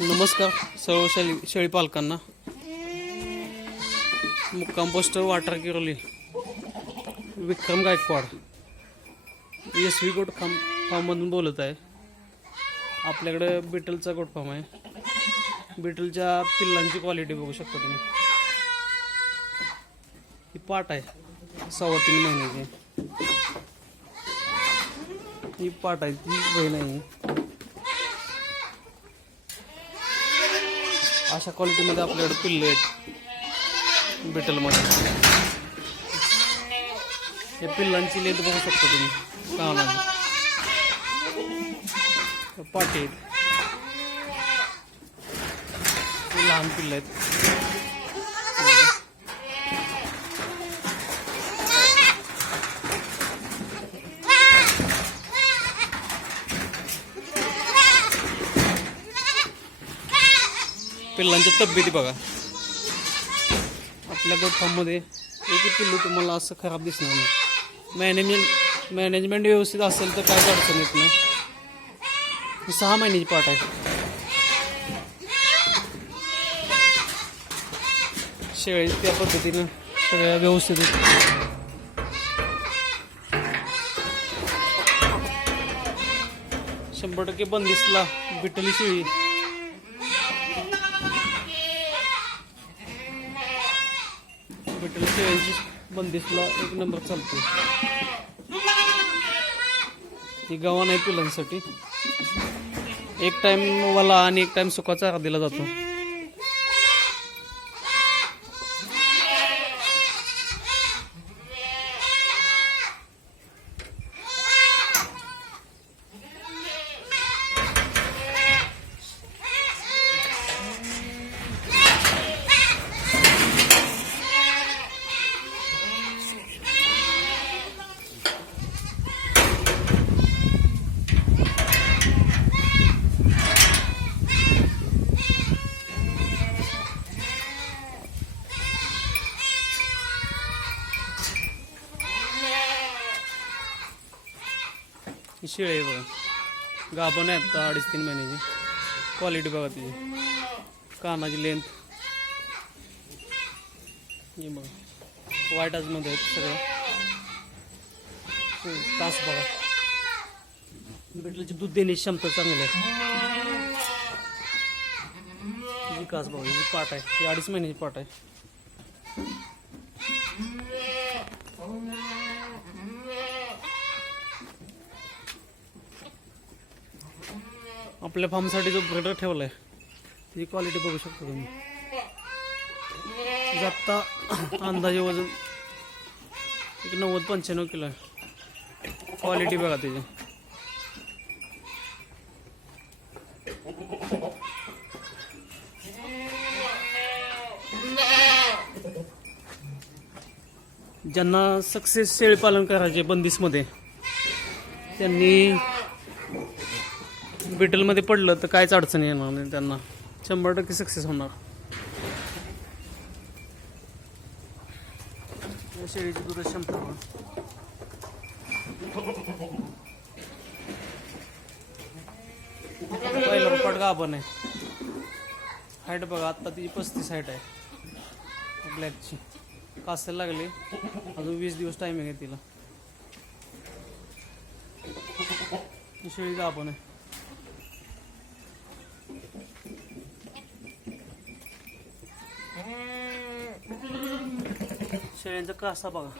नमस्कार सर्व शेळी पालकांना। मुक्काम पोस्ट वाथर किरोली विक्रम गायकवाड SV गोट फार्ममधून बोलत आहे। आपल्याकडे बिटलचा गोट फार्म आहे। बिटलच्या पिल्लांची क्वालिटी बघू शकता तुम्ही। ही पाट आहे 3.5 महिन्याची। ही पाट आहे ती बहीण आहे। अशा क्वालिटीमध्ये आपल्याकडे पिल्ले आहेत बिटलमध्ये। या पिल्लांची लेंथ बघू शकता तुम्ही कानाची। पाटी आहेत, लहान पिल्ले आहेत। पिल्लांच्या तब्येती बघा। आपल्या गोट फार्ममध्ये एक पिल्लू तुम्हाला असं खराब दिसणार नाही। मॅनेजमेंट व्यवस्थित असेल तर काय अडचण येत नाही। 6 महिन्याची पाट आहे। शेळी त्या पद्धतीनं सगळ्या व्यवस्थित आहेत। 100% बंदिस्तला बिटली शेळी। बिटल शेळीची बंदिस्तला 1 नंबर चालते। ही गव्हाण आहे पिल्लांसाठी। एक टाइम वाला आणि एक टाइम सुका चारा दिला जातो। ही शेळी आहे बघा, गाभण आहे आता 2.5-3 महिन्याची। क्वालिटी बघा तिची, कानाची लेंथ ही बघा। व्हाईट आजमध्ये आहेत सगळं। कास बघा, बिटलची दूध देण्याची क्षमता चांगली आहे। ही कास बघा, ही पाट आहे, ही 2.5 महिन्याची पाट आहे। आपल्या फार्मसाठी जो ब्रेडर ठेवला आहे ती क्वालिटी बघू शकता तुम्ही। जाता अंदाजे वजन 90-95 किलो आहे। क्वालिटी बघा त्याची। ज्यांना सक्सेस शेळी पालन करायचे बंदिस्तमध्ये, त्यांनी बिटलमध्ये पडलं तर काहीच अडचण येणार नाही। त्यांना 100% सक्सेस होणार। शेळीची दूध क्षमता पहिला पाट गाभण आहे। हाईट बघा, आता तिची 35 हाईट आहे ब्लॅकची। कासायला लागले, अजून 20 दिवस टायमिंग आहे तिला। शेळी गाभण आहे। शेळ्यांचा कासा बघा।